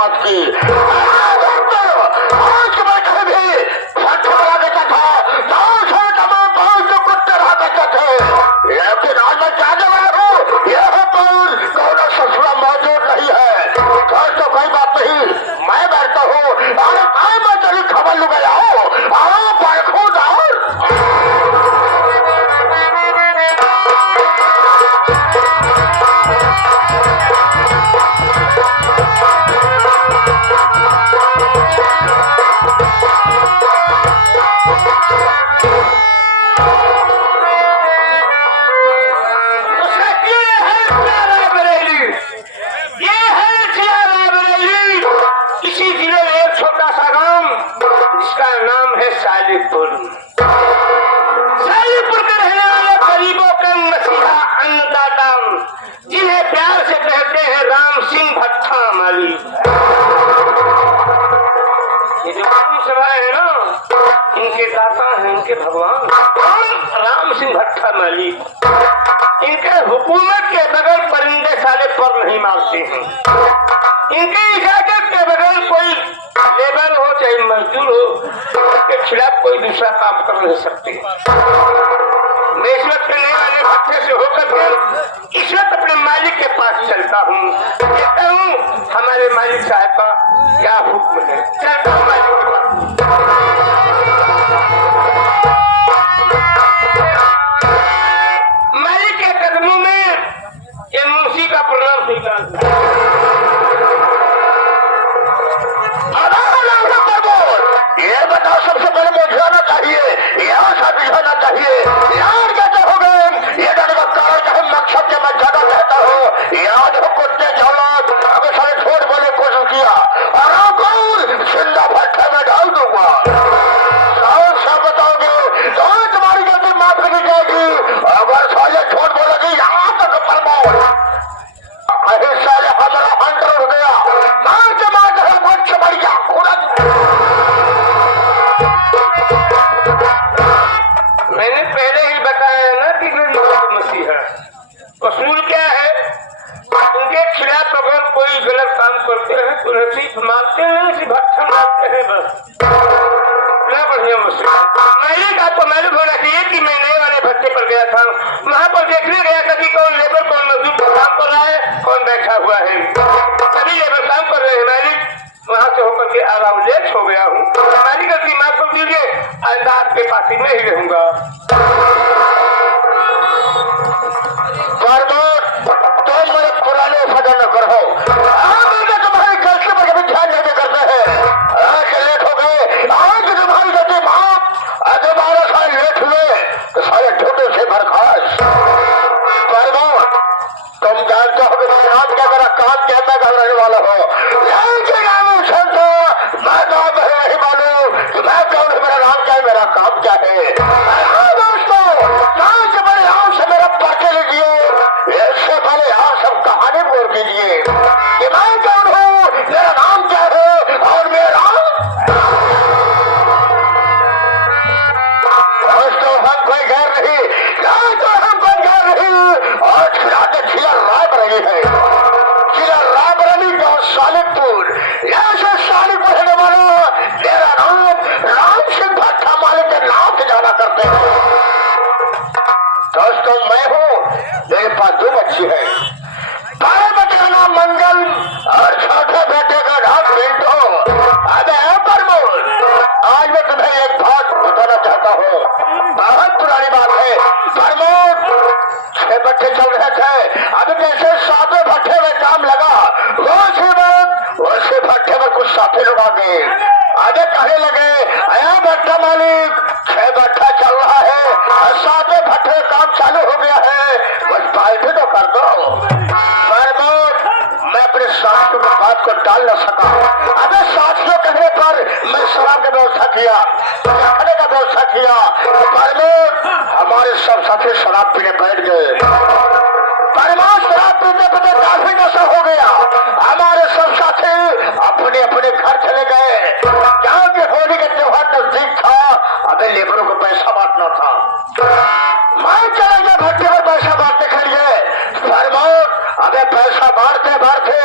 बात की। आज बैठे भी भट्ठे बना देता था, गाँव से तमाम पहुंच जो कुत्ते रहा करते थे, लेकिन आज मैं क्या जवाब हूँ, यह पौर कौन ससुरा मौजूद नहीं है। तो कोई बात नहीं, मैं बैठता हूँ और मैं तेरी खबर लू गया हूँ। आओ परखूद और सालीपुर के रहने वाले गरीबों के मसीहा अन्नदाता, जिन्हें प्यार से कहते हैं राम सिंह भट्टा माली। ये जो सभा है ना, इनके दाता हैं, इनके भगवान राम सिंह भट्टा माली। इनके हुकूमत के बगैर परिंदे साले पर नहीं मारते हैं। इनकी इजाजत के बगैर कोई लेबर हो चाहे मजदूर हो, उसके खिलाफ कोई दूसरा काम कर नहीं सकते। रिश्वत करने वाले भट्टे से होकर के इस वक्त अपने मालिक के पास चलता हूँ, कहता हूँ हमारे मालिक साहब का क्या हुक्म है। चलता हूँ मालिक के पास। मालिक के कदमों में ये मुंशी का प्रणाम स्वीकार। ये बताओ सबसे पहले मुझे आना चाहिए, यहाँ शादी होना चाहिए, यार कहते हो गए ये डर का कारण है मकसद के मैं ज्यादा कहता हूँ। याद हो कुत्ते जौलाद अगर सारे छोड़ बोले कोशिश किया और आपको जिंदा भट्टे में डाल दूंगा। सब बताओगे तो तुम्हारी गलती माफ करी जाएगी। अगर साले छोड़ बोलेगी यहाँ तक परमाओ साले हमारा अंडर हो गया, मारते मारते बच्चे मर गया। मैंने पहले ही बताया ना कि मसीहा असूल क्या है, उनके खिलाफ अगर कोई गलत काम करते हैं तो सिर्फ मारते नहीं, सिर्फ भट्टा मारते हैं बस। बड़ा बढ़िया मसीहा। मालिक आपको मालूम होना चाहिए कि मैं नए वाले भट्टे पर गया था, वहाँ पर देखने गया था कि कौन लेबर कौन मजदूर काम कर रहा है, कौन बैठा हुआ है। सभी लेबर काम कर रहे हैं मालिक, वहाँ से होकर के आ रहा हूँ, लेट हो गया हूँ। हमारी गलती माफ कर दीजिए, आइंदा आपके पास ही में ही रहूंगा। तुम मेरे पुराने सजा न करो, तुम्हारी गलती पर कभी ध्यान नहीं करते हैं। आज लेट हो गए, आज तुम्हारी गलती माफ, दोबारा साल लेट हुए तो सारे ठोटे से बर्खास्त। तुम जानते हो कि मेरा नाम क्या, मेरा काम क्या, मैं घर रहने वाला हूँ। मैं नाम नहीं मालूम कि मैं कौन हूँ, मेरा नाम क्या है, मेरा काम क्या है। दोस्तों बड़े यहाँ से मेरा पर्चे लीजिए, इससे पहले यहाँ सब कहानी बोल कीजिए कि मैं कौन हूँ, मेरा नाम क्या है और मेरा दोस्तों हम कोई गैर नहीं, हम कोई गैर नहीं। और छिला राय रही है, छिला रायबरेली गाँव सालिकपुर, यहाँ से सालिकपुर रहने वाला मेरा नाम राम सिंह भट्टा मालिक के नाम से जाना करते हैं। दोस्तों मैं हूँ, मेरे पास दो बच्चे हैं, बड़े बेटे का नाम मंगल और छोटे बेटे का नाम पिंटू। अबे प्रमोद, आज मैं तुम्हें एक बात बताना चाहता हूँ, बहुत पुरानी बात है। प्रमोद 6 भट्टे चल रहे थे, अभी जैसे 7वें भट्टे में काम लगा, उसी भट्टे में कुछ साथी लोग आ गए, आगे कहने लगे अया भट्टा मालिक 6 भट्टा चल रहा है और 7वें भट्टे में काम चालू हो गया है, बस पार्टी तो कर दो। मैं अपने साथियों की बात को टाल न सका। अबे साथियों कहने पर मैं शराब की व्यवस्था किया, रखने का व्यवस्था किया। हमारे सब साथी शराब पीने बैठ गए। शराब पीते पीते काफी नशा हो गया, हमारे सब साथी अपने अपने घर चले गए, क्योंकि होली का त्योहार नजदीक था। अबे लेबरों को पैसा बांटना था, मैं चला गया भट्टे पर पैसा बांटने के लिए। अबे पैसा बांटते बांटते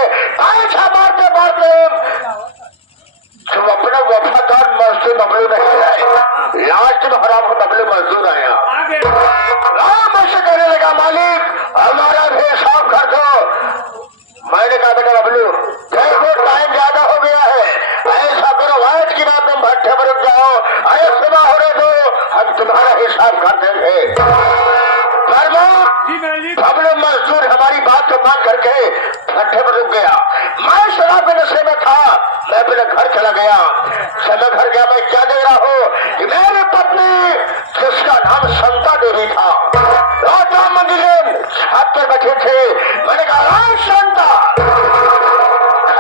अपने घर चला गया। जब मैं घर गया, मैं क्या देख रहा हूँ कि मेरी पत्नी जिसका नाम संता देवी था, राजा मंदिर छत पे बैठे थे। मैंने कहा संता,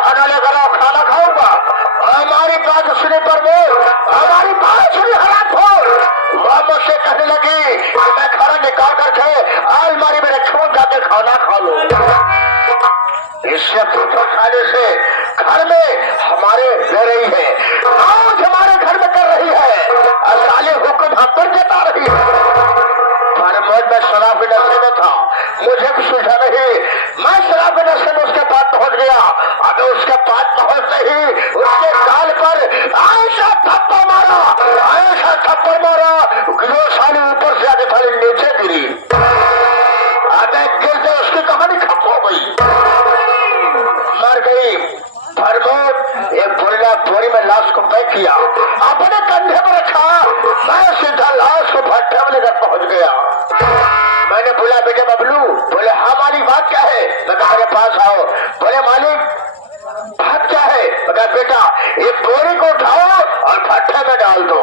खाना लेकर आओ, खाना खाऊंगा। हमारी बात सुनी प्रमोद, हमारी बात सुनी हरात हो। वह मुझसे कहने लगी कि मैं खाना निकाल करके अलमारी में रखूं, जाके खाना खा लो। इससे पूछो खाने से घर में हमारे रह रही है, आज हमारे घर में कर रही है, साले हुक्म हम पर जता रही है। प्रमोद में शराब के नशे में था, मुझे कुछ सूझा नहीं। मैं शराब के नशे में उसके पास पहुंच गया। अब उसके पास पहुंचते ही उसके गाल पर ऐसा थप्पड़ मारा, ऐसा थप्पड़ मारा कि वो साली ऊपर से आगे थाली नीचे गिरी। अब गिरते उसकी कहानी खत्म हो गई, मर गई। प्रमोद एक बोरी में लाश को पैक किया, अपने कंधे पर रखा। मैं सीधा लाश को भट्टे में लेकर पहुंच गया। मैंने बोला बेटे बबलू, बोले हाँ मालिक बात क्या है? मैं कहा मेरे पास आओ। बोले मालिक बात क्या है? मैं कहा बेटा एक बोरी को उठाओ और भट्टे में डाल दो।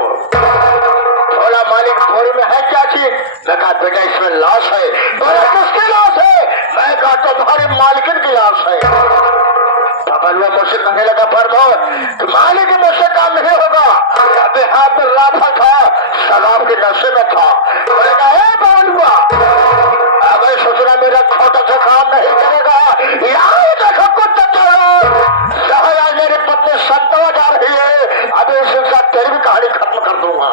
बोला मालिक बोरी में है क्या चीज? मैं कहा बेटा इसमें लाश है। बोला किसकी लाश है? मैं कहा तुम्हारे मालिक की लाश है। बबलू मुझसे कहने लगा प्रमोद तो मालिक मुझसे काम नहीं होगा, अभी हाथ में लाफा था, शराब के नशे में था। बोले बबलुआ अगर सोचना मेरा छोटा सा काम नहीं करेगा, यहाँ देखो कुछ आज मेरी पत्नी संतवा जा रही है, अभी इसके साथ तेरी भी कहानी खत्म कर दूंगा।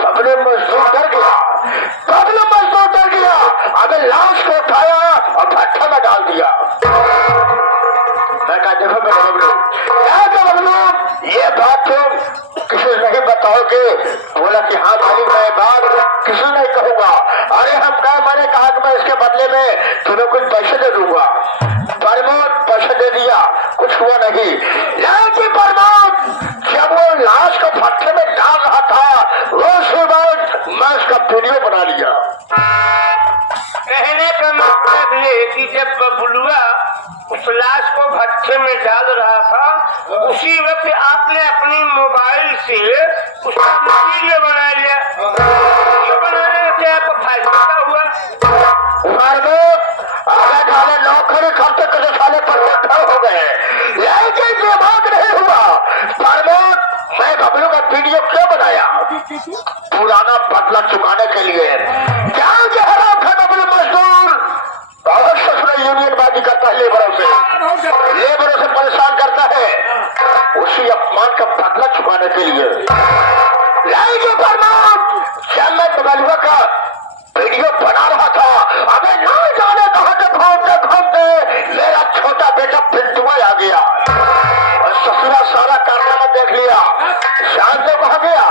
बबलू मजदूर डर गया, बबलू मजदूर डर गया। अभी लाश को उठाया और भट्टे में डाल दिया। मैं कहा देखो मेरे बबलू, क्या बबलू ये बात तुम किसी नहीं बताओगे? बोला कि हाँ मालिक मैं बात किसी नहीं कहूंगा। अरे हम कहा, मैंने कहा कि मैं इसके बदले में तुम्हें कुछ पैसे दे दूंगा। प्रमोद पैसे दे दिया, कुछ हुआ नहीं। लेकिन प्रमोद जब वो लाश को भट्टे में डाल रहा था, उसके बाद मैं उसका वीडियो बना लिया। कहने का मतलब ये कि जब बबलुआ उस लाश को भट्टे में डाल रहा था, उसी वक्त आपने अपनी मोबाइल से उसका वीडियो बना लिया। ये बनाने से आपको फायदा हुआ? साले नौकरी करते करते साले पर हो गए, लेकिन दिमाग नहीं हुआ। प्रमोद मैं बबलू का वीडियो क्यों बनाया? पुराना बदला चुकाने के लिए। क्या हराम था बबलू मजदूर, बहुत ससुर यूनियन बाजी करता है, लेबरों से परेशान करता है, उसी अपमान का बदला चुकाने के लिए। लेकिन प्रमोद जब मैं बबलुआ का वीडियो बना रहा था, अबे ना जाने कहां से घूमते घूमते मेरा छोटा बेटा पिंटुआ आ गया और ससुरा सारा कारनामा देख लिया। शाम को कहा गया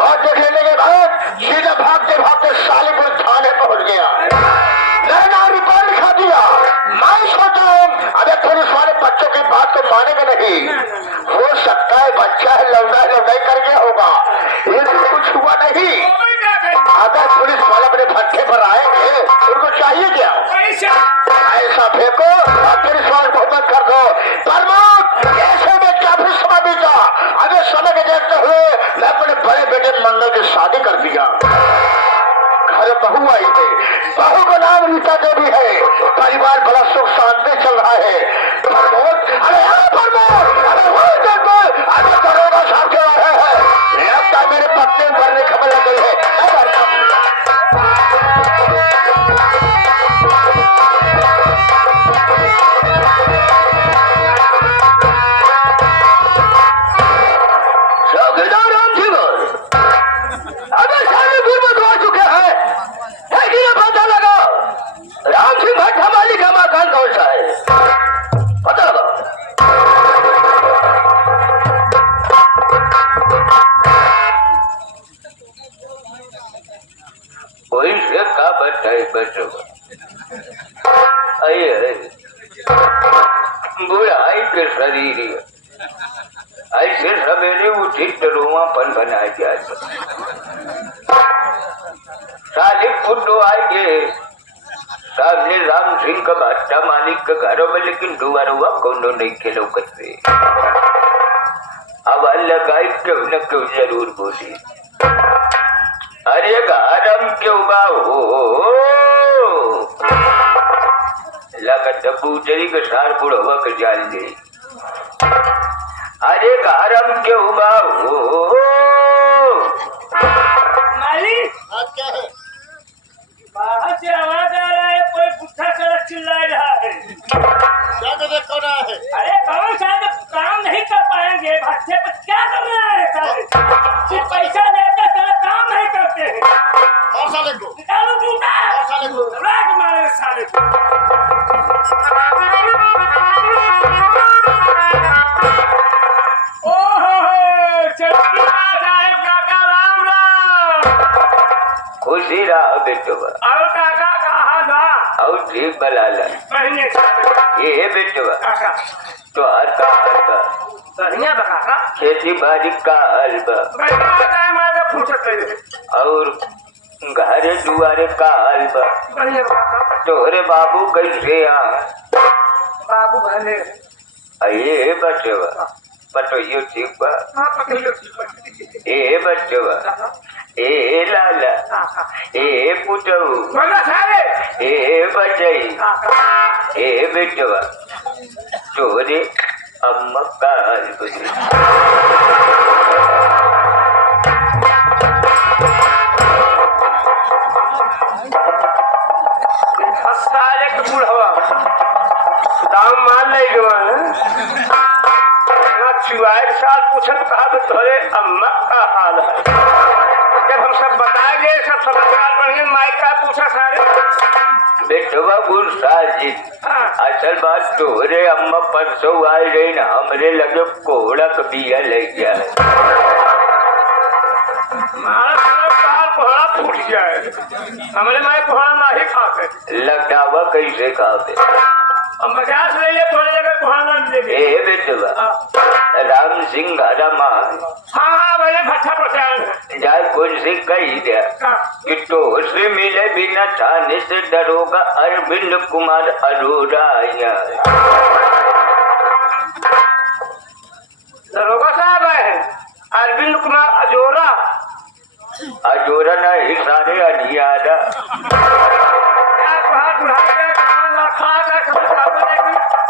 और देख लेने के बाद सीधे भागते भागते सालीपुर थाने पहुंच गया। मैंने रिपोर्ट लिखा दिया। मैं सोचा अबे पुलिस वाले बच्चों की बात को मानेंगे नहीं, हो सकता है बच्चा है लौटाई कर गया होगा, लेकिन कुछ हुआ नहीं। अगर पुलिस वाले अपने भट्टे पर आएंगे उनको चाहिए क्या? ऐसा फेंको और पुलिस वाले को बंद कर दो। प्रमोद ऐसे में काफी समय बीता। अगर समय के देखते हुए मैं अपने बड़े बेटे मंगल की शादी कर दिया। घर बहू आई है, बहू का नाम रीता देवी है। परिवार बड़ा सुख शांति चल रहा है। प्रमोद अरे प्रमोद अरे अरे दरोगा साहब के आ रहे हैं, लगता है मेरे पत्नी भरने खबर लग गई है। बुढ़ाई के शरीर ऐसे सवेरे उठी रोआपन बना जाए। साले फुटो आएंगे सामने राम सिंह का बादशाह मालिक का घरों में, लेकिन दुआरुआ कोनो नहीं खेलो करते। अब लगाई क्यों न क्यों जरूर बोली, अरे गारम क्यों बाहो लगत पूजरी के सार बुढ़वा के जाल दे। अरे गारम क्यों बाहो मालिक क्या है? बाहर से आवाज आ रहा है, कोई पुट्ठा सड़क चिल्ला रहा है। क्या कर रहा है? अरे कौन सा काम नहीं कर पाएंगे, भट्टे पर क्या कर रहा है सारे? सिर्फ पैसा लेते सारे काम नहीं करते हैं। और साले को निकालो जूता, और साले को लाग मारे साले को। ओहो चौकीदार साहब, काका राम राम। खुशी रहा बेटवा और काका कहाँ था? और ठीक बलाला महीने साले ये बेटवा काका तो हर का हर का बढ़िया बा काका। खेती बाड़ी का हल बा बढ़िया टाइम आ तो पूछत है। और घरे दुआरे का हल बा। बढ़िया बा काका। तोहरे बाबू कैसे यहाँ बाबू भले ये बचवा पटोयो ठीक बा हाँ पकड़ियो ठीक बा। ए बचवा ए लाला ए पुटऊ बोला सारे ए बचई काका। ए बेटवा तोहरे अम्मा का हल बदल साले के बुढ़वा दाम मान ले जवान चुआए साल पूछत कहा तो तोरे अम्मा का हाल है। जब हम सब बताएंगे सब समाचार बढ़िया माइक का पूछा सारे बेटवा गुस्सा जी असल बात तोहरे अम्मा परसों आई रही ना हमरे लगे कोहड़ा कबिया ले गया है। हमारा सारा कोहड़ा फूट जाए, हमारे माए कोहड़ा नहीं खाते। लगनावा कैसे खाते अब 50 ले ले थोड़ी जगह कोहड़ा ना मिलेगी। ए बेटवा राम सिंह रमा हाँ हाँ भैया भट्ठा पचान जाए कौन से कही दिया कि तो से मिले बिना थाने से डरोगा अरविंद कुमार अरोड़ा दरोगा साहब है अरविंद कुमार अजोरा। अजोरा ना हिसारे अनियारा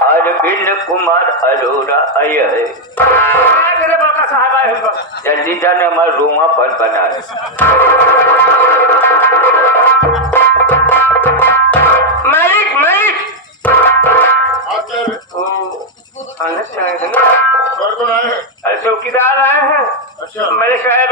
अरविंद कुमार अरोड़ा आय है। जल्दी जाने हमारा रोमा पर बना है। मालिक मालिक आप क्या है? आने से आए हैं ना? और कौन आए हैं? अरे चौकीदार आए हैं। अच्छा मेरे साहब